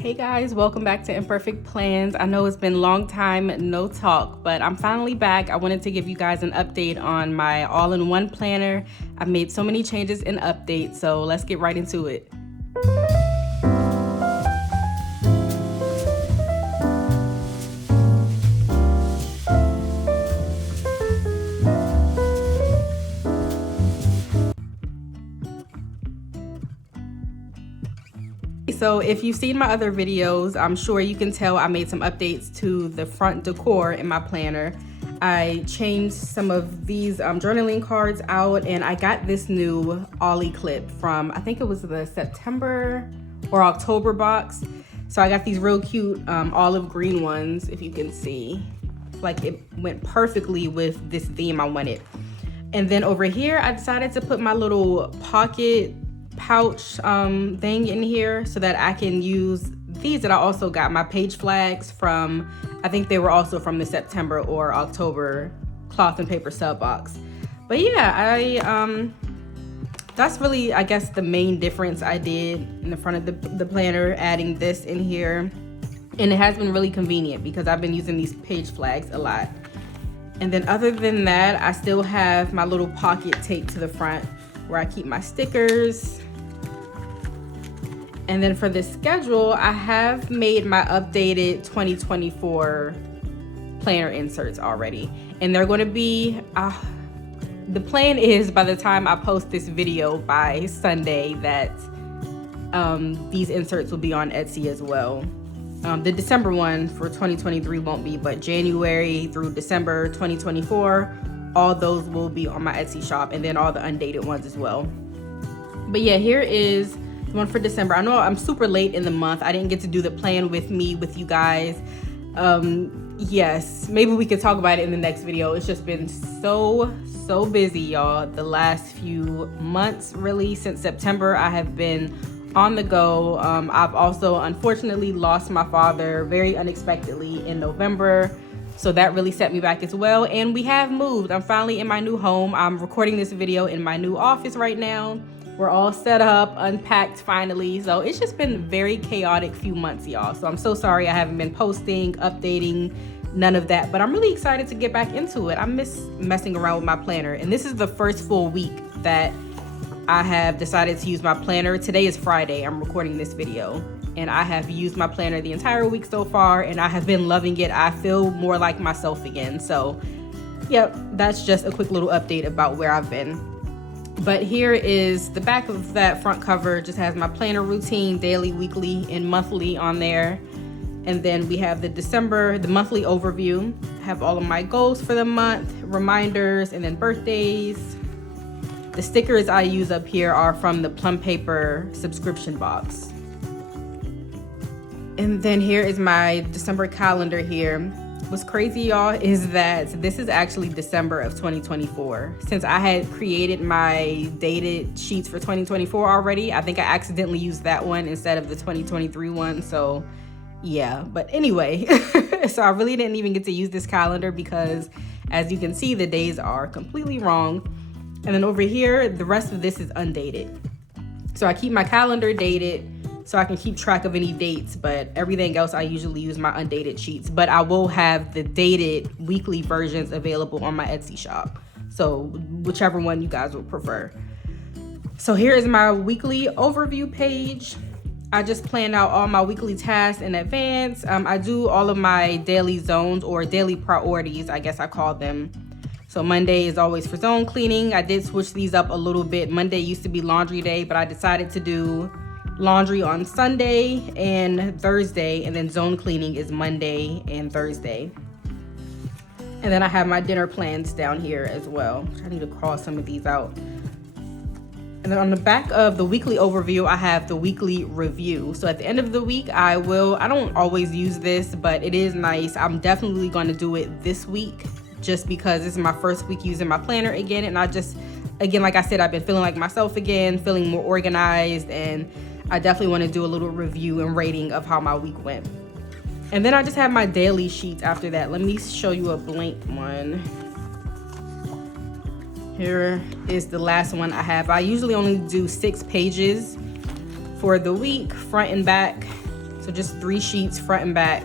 Hey guys, welcome back to Imperfect Plans. I know it's been a long time no talk, but I'm finally back. I wanted to give you guys an update on my all-in-one planner. I've made so many changes and updates, so let's get right into it. So if you've seen my other videos, I'm sure you can tell I made some updates to the front decor in my planner. I changed some of these journaling cards out, and I got this new Ollie clip from, I think it was the September or October box. So I got these real cute olive green ones, if you can see. Like it went perfectly with this theme I wanted. And then over here, I decided to put my little pocket pouch thing in here so that I can use these that I also got, my page flags from, I think they were also from the September or October cloth and paper sub box. But yeah, that's really, I guess, the main difference I did in the front of the planner, adding this in here. And it has been really convenient because I've been using these page flags a lot. And then other than that, I still have my little pocket taped to the front where I keep my stickers. And then for the schedule, I have made my updated 2024 planner inserts already. And they're going to be, the plan is by the time I post this video by Sunday that these inserts will be on Etsy as well. The December one for 2023 won't be, but January through December 2024, all those will be on my Etsy shop, and then all the undated ones as well. But yeah, here is the one for December. I know I'm super late in the month. I didn't get to do the plan with you guys. Yes, maybe we could talk about it in the next video. It's just been so busy, y'all. The last few months, really, since September, I have been on the go. I've also unfortunately lost my father very unexpectedly in November. So that really set me back as well. And we have moved. I'm finally in my new home. I'm recording this video in my new office right now. We're all set up, unpacked finally. So it's just been a very chaotic few months, y'all. So I'm so sorry I haven't been posting, updating, none of that. But I'm really excited to get back into it. I miss messing around with my planner. And this is the first full week that I have decided to use my planner. Today is Friday. I'm recording this video. And I have used my planner the entire week so far, and I have been loving it. I feel more like myself again. So, yep, that's just a quick little update about where I've been. But here is the back of that front cover. Just has my planner routine, daily, weekly, and monthly on there. And then we have the monthly overview. I have all of my goals for the month, reminders, and then birthdays. The stickers I use up here are from the Plum Paper subscription box. And then here is my December calendar here. What's crazy, y'all, is that this is actually December of 2024. Since I had created my dated sheets for 2024 already, I think I accidentally used that one instead of the 2023 one. So yeah, but anyway, so I really didn't even get to use this calendar because as you can see, the days are completely wrong. And then over here, the rest of this is undated. So I keep my calendar dated so I can keep track of any dates, but everything else I usually use my undated sheets. But I will have the dated weekly versions available on my Etsy shop. So whichever one you guys would prefer. So here is my weekly overview page. I just plan out all my weekly tasks in advance. I do all of my daily zones or daily priorities, I guess I call them. So Monday is always for zone cleaning. I did switch these up a little bit. Monday used to be laundry day, but I decided to do laundry on Sunday and Thursday, and then zone cleaning is Monday and Thursday. And then I have my dinner plans down here as well. I need to cross some of these out. And then on the back of the weekly overview, I have the weekly review. So at the end of the week, I don't always use this, but it is nice. I'm definitely going to do it this week just because this is my first week using my planner again. And again, like I said, I've been feeling like myself again, feeling more organized, and I definitely want to do a little review and rating of how my week went. And then I just have my daily sheets after that. Let me show you a blank one. Here is the last one I have. I usually only do 6 pages for the week, front and back. So So just 3 sheets front and back,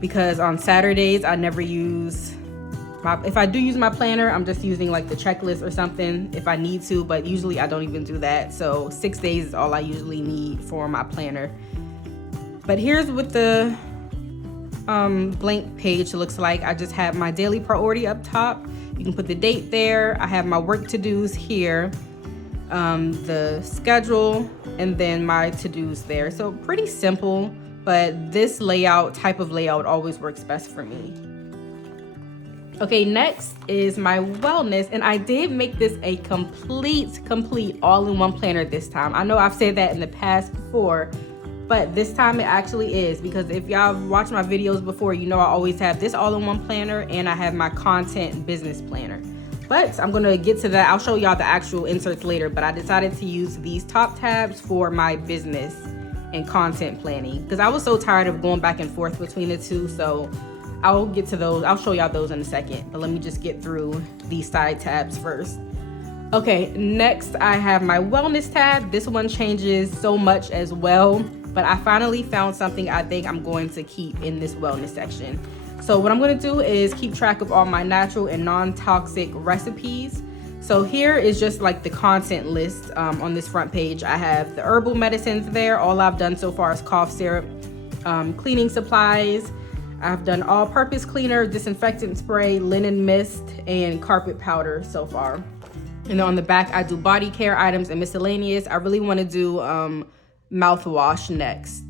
because on Saturdays I never use if I do use my planner, I'm just using like the checklist or something if I need to, but usually I don't even do that. So 6 days is all I usually need for my planner. But here's what the blank page looks like. I just have my daily priority up top. You can put the date there. I have my work to-dos here, the schedule, and then my to-dos there. So pretty simple, but this type of layout always works best for me. Okay, next is my wellness, and I did make this a complete all-in-one planner this time. I know I've said that in the past before, but this time it actually is, because if y'all watched my videos before, you know I always have this all-in-one planner and I have my content business planner. But I'm gonna get to that. I'll show y'all the actual inserts later, but I decided to use these top tabs for my business and content planning because I was so tired of going back and forth between the two. So I'll get to those. I'll show y'all those in a second, but let me just get through these side tabs first. Okay, next I have my wellness tab. This one changes so much as well, but I finally found something I think I'm going to keep in this wellness section. So what I'm going to do is keep track of all my natural and non-toxic recipes. So here is just like the content list on this front page. I have the herbal medicines there. All I've done so far is cough syrup, cleaning supplies. I've done all-purpose cleaner, disinfectant spray, linen mist, and carpet powder so far. And then on the back, I do body care items and miscellaneous. I really want to do mouthwash next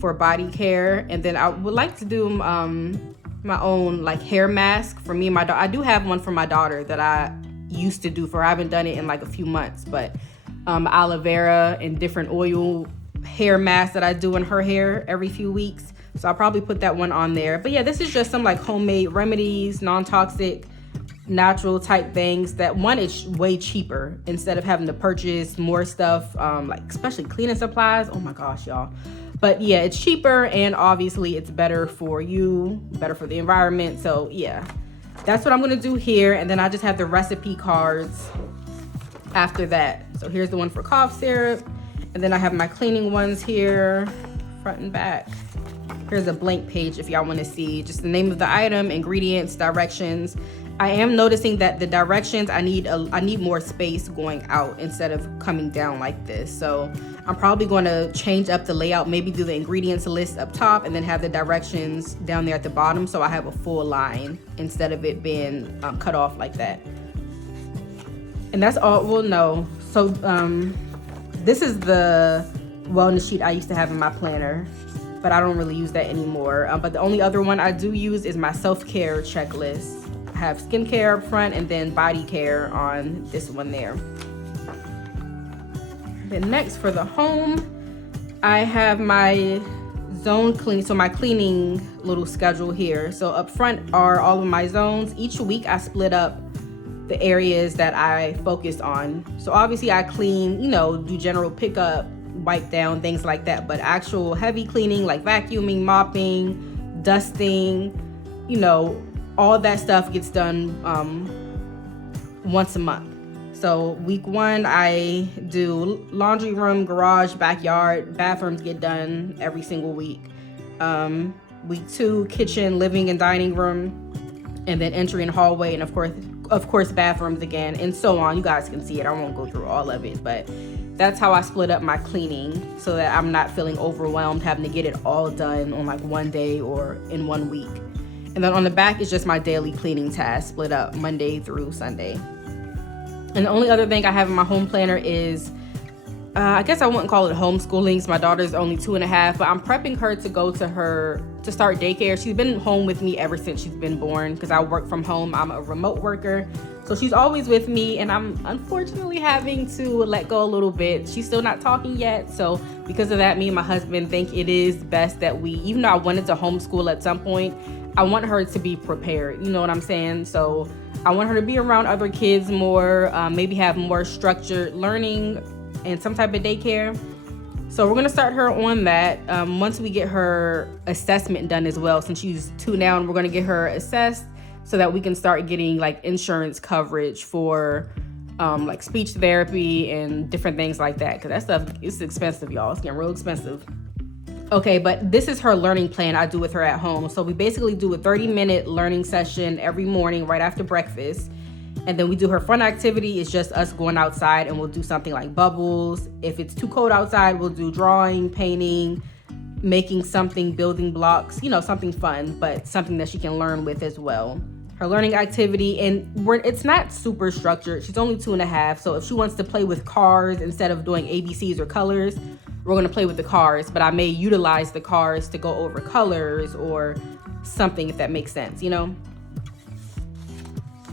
for body care. And then I would like to do my own like hair mask for me and my daughter. I do have one for my daughter that I used to do for her. I haven't done it in like a few months, but aloe vera and different oil hair masks that I do in her hair every few weeks. So I'll probably put that one on there. But yeah, this is just some like homemade remedies, non-toxic, natural type things that one is way cheaper instead of having to purchase more stuff, like especially cleaning supplies. Oh my gosh, y'all. But yeah, it's cheaper and obviously it's better for you, better for the environment. So yeah, that's what I'm gonna do here. And then I just have the recipe cards after that. So here's the one for cough syrup. And then I have my cleaning ones here, front and back. Here's a blank page if y'all want to see just the name of the item, ingredients, directions. I am noticing that the directions, I need more space going out instead of coming down like this. So I'm probably going to change up the layout, maybe do the ingredients list up top and then have the directions down there at the bottom so I have a full line instead of it being cut off like that. And that's all. Well, no. So this is the wellness sheet I used to have in my planner, but I don't really use that anymore. But the only other one I do use is my self-care checklist. I have skincare up front and then body care on this one there. Then next for the home, I have my zone cleaning, so my cleaning little schedule here. So up front are all of my zones. Each week I split up the areas that I focus on. So obviously I clean, do general pickup, wipe down, things like that, but actual heavy cleaning like vacuuming, mopping, dusting, all that stuff gets done once a month. So week 1 I do laundry room, garage, backyard, bathrooms get done every single week. Week 2 kitchen, living and dining room, and then entry and hallway, and of course bathrooms again, and so on. You guys can see it. I won't go through all of it, but that's how I split up my cleaning so that I'm not feeling overwhelmed having to get it all done on like one day or in 1 week. And then on the back is just my daily cleaning task split up Monday through Sunday. And the only other thing I have in my home planner is, I guess I wouldn't call it homeschooling because my daughter's only 2.5, but I'm prepping her to start daycare. She's been home with me ever since she's been born because I work from home. I'm a remote worker. So she's always with me, and I'm unfortunately having to let go a little bit. She's still not talking yet. So because of that, me and my husband think it is best that even though I wanted to homeschool at some point, I want her to be prepared. You know what I'm saying? So I want her to be around other kids more, maybe have more structured learning and some type of daycare. So we're gonna start her on that once we get her assessment done as well. Since she's 2 now, and we're gonna get her assessed so that we can start getting like insurance coverage for like speech therapy and different things like that. Cause that stuff is expensive, y'all. It's getting real expensive. Okay, but this is her learning plan I do with her at home. So we basically do a 30-minute learning session every morning right after breakfast. And then we do her fun activity. It's just us going outside, and we'll do something like bubbles. If it's too cold outside, we'll do drawing, painting, making something, building blocks, something fun, but something that she can learn with as well. Her learning activity, and it's not super structured. She's only 2.5. So if she wants to play with cars instead of doing ABCs or colors, we're going to play with the cars, but I may utilize the cars to go over colors or something, if that makes sense, And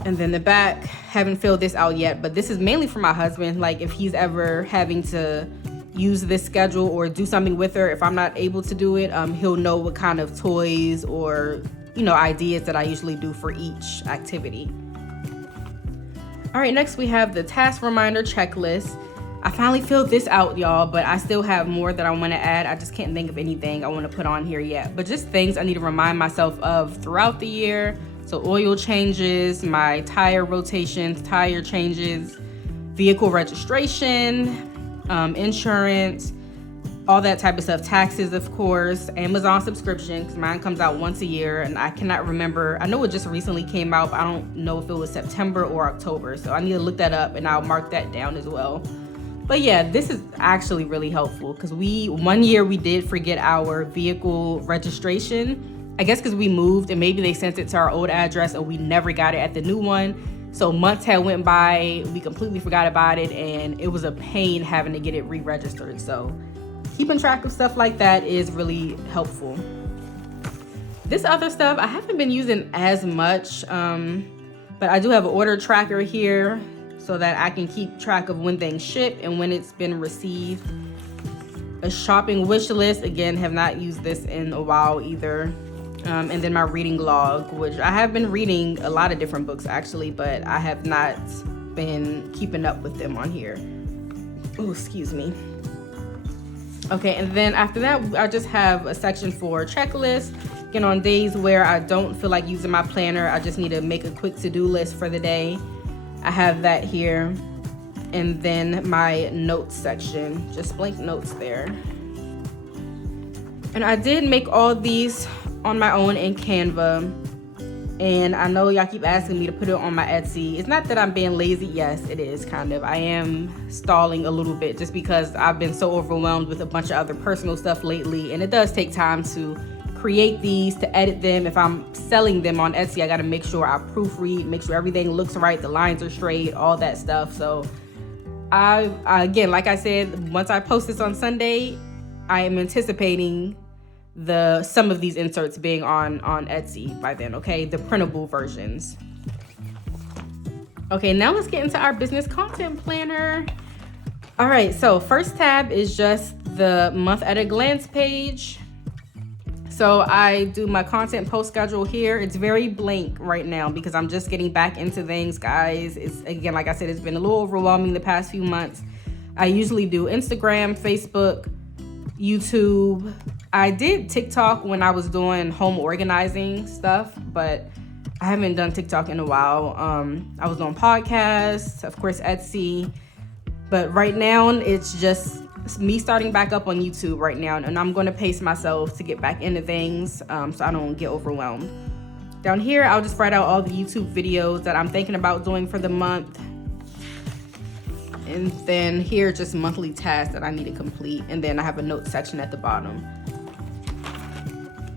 then the back, haven't filled this out yet, but this is mainly for my husband. Like if he's ever having to use this schedule or do something with her, if I'm not able to do it, he'll know what kind of toys or, ideas that I usually do for each activity. All right, next we have the task reminder checklist. I finally filled this out, y'all, but I still have more that I want to add. I just can't think of anything I want to put on here yet, but just things I need to remind myself of throughout the year. So oil changes, my tire rotations, tire changes, vehicle registration, insurance, all that type of stuff. Taxes, of course, Amazon subscription, because mine comes out once a year, and I cannot remember. I know it just recently came out, but I don't know if it was September or October. So I need to look that up, and I'll mark that down as well. But yeah, this is actually really helpful because one year we did forget our vehicle registration. I guess because we moved and maybe they sent it to our old address and we never got it at the new one. So months had went by, we completely forgot about it, and it was a pain having to get it re-registered. So keeping track of stuff like that is really helpful. This other stuff I haven't been using as much, but I do have an order tracker here so that I can keep track of when things ship and when it's been received. A shopping wish list, again, have not used this in a while either. And then my reading log, which I have been reading a lot of different books actually, but I have not been keeping up with them on here. Oh, excuse me. Okay, and then after that, I just have a section for checklist. Again, on days where I don't feel like using my planner, I just need to make a quick to-do list for the day. I have that here. And then my notes section, just blank notes there. And I did make all these on my own in Canva. And I know y'all keep asking me to put it on my Etsy. It's not that I'm being lazy. Yes, it is kind of. I am stalling a little bit just because I've been so overwhelmed with a bunch of other personal stuff lately. And it does take time to create these, to edit them. If I'm selling them on Etsy, I got to make sure I proofread, make sure everything looks right, the lines are straight, all that stuff. So I again, like I said, once I post this on Sunday, I am anticipating some of these inserts being on Etsy by then, okay? The printable versions. Okay, now let's get into our business content planner. All right, so first tab is just the month at a glance page. So I do my content post schedule here. It's very blank right now because I'm just getting back into things, guys. It's, again, like I said, it's been a little overwhelming the past few months. I usually do Instagram, Facebook, YouTube. I did TikTok when I was doing home organizing stuff, but I haven't done TikTok in a while. I was on podcasts, of course, Etsy, but right now it's just me starting back up on YouTube right now, and I'm going to pace myself to get back into things so I don't get overwhelmed. Down here, I'll just write out all the YouTube videos that I'm thinking about doing for the month. And then here, just monthly tasks that I need to complete. And then I have a notes section at the bottom.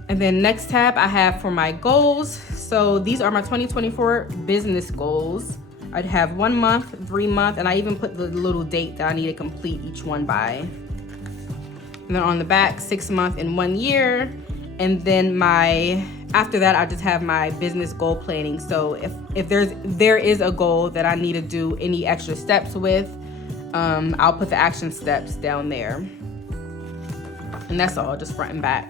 And then next tab I have for my goals. So these are my 2024 business goals. I'd have 1 month, 3 month, and I even put the little date that I need to complete each one by. And then on the back, 6 month and 1 year. And then after that, I just have my business goal planning. So if there is a goal that I need to do any extra steps with, I'll put the action steps down there. And that's all, just front and back.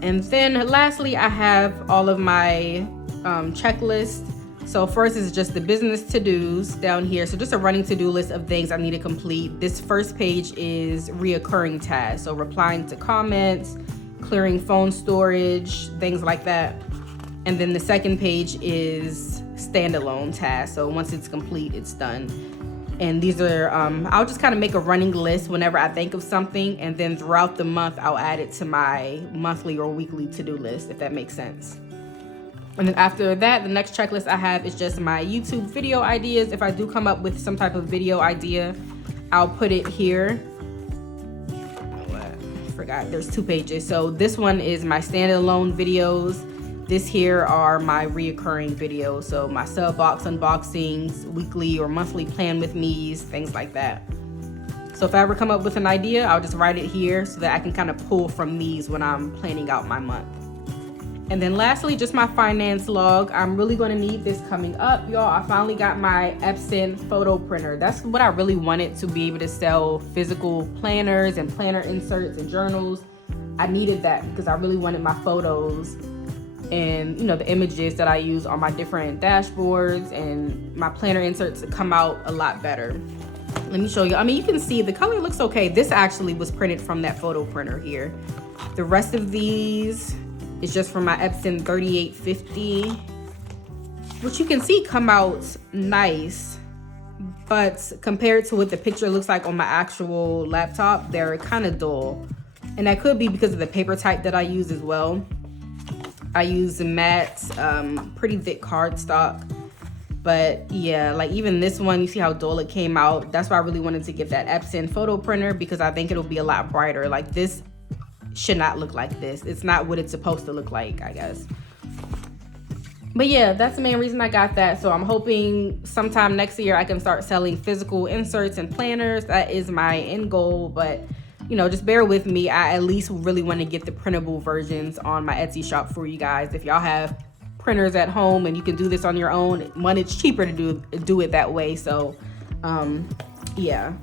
And then lastly, I have all of my checklists. So first is just the business to-dos down here. So just a running to-do list of things I need to complete. This first page is reoccurring tasks. So replying to comments, clearing phone storage, things like that. And then the second page is standalone tasks. So once it's complete, it's done. And these are, I'll just kind of make a running list whenever I think of something, and then throughout the month, I'll add it to my monthly or weekly to-do list, if that makes sense. And then after that, the next checklist I have is just my YouTube video ideas. If I do come up with some type of video idea, I'll put it here. I forgot, there's 2 pages. So this one is my standalone videos. This here are my reoccurring videos, so my sub box unboxings, weekly or monthly plan with me's, things like that. So if I ever come up with an idea, I'll just write it here so that I can kind of pull from these when I'm planning out my month. And then lastly, just my finance log. I'm really going to need this coming up, y'all. I finally got my Epson photo printer. That's what I really wanted, to be able to sell physical planners and planner inserts and journals. I needed that because I really wanted my photos and, you know, the images that I use on my different dashboards and my planner inserts to come out a lot better. Let me show you. I mean, you can see the color looks okay. This actually was printed from that photo printer here. The rest of these is just from my Epson 3850, which you can see come out nice, but compared to what the picture looks like on my actual laptop, they're kind of dull. And that could be because of the paper type that I use as well. I use matte, pretty thick cardstock. But yeah, like even this one, you see how dull it came out. That's why I really wanted to get that Epson photo printer, because I think it'll be a lot brighter. Like this should not look like this. It's not what it's supposed to look like, I guess. But yeah, that's the main reason I got that. So I'm hoping sometime next year I can start selling physical inserts and planners. That is my end goal, but you know, just bear with me. I at least really want to get the printable versions on my Etsy shop for you guys. If y'all have printers at home and you can do this on your own, one, it's cheaper to do it that way. So yeah,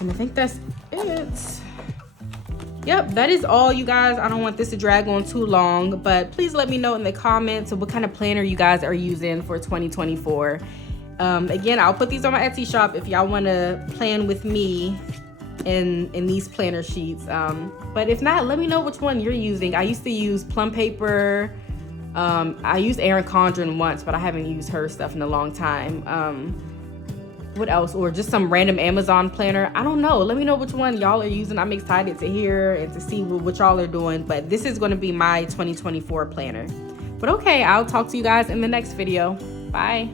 and I think that's it. Yep, that is all, you guys. I don't want this to drag on too long, but please let me know in the comments what kind of planner you guys are using for 2024. Again, I'll put these on my Etsy shop if y'all want to plan with me in these planner sheets. But if not, let me know which one you're using. I used to use Plum Paper. I used Erin Condren once, but I haven't used her stuff in a long time. What else? Or just some random Amazon planner. I don't know. Let me know which one y'all are using. I'm excited to hear and to see what y'all are doing. But this is going to be my 2024 planner. But okay, I'll talk to you guys in the next video. Bye.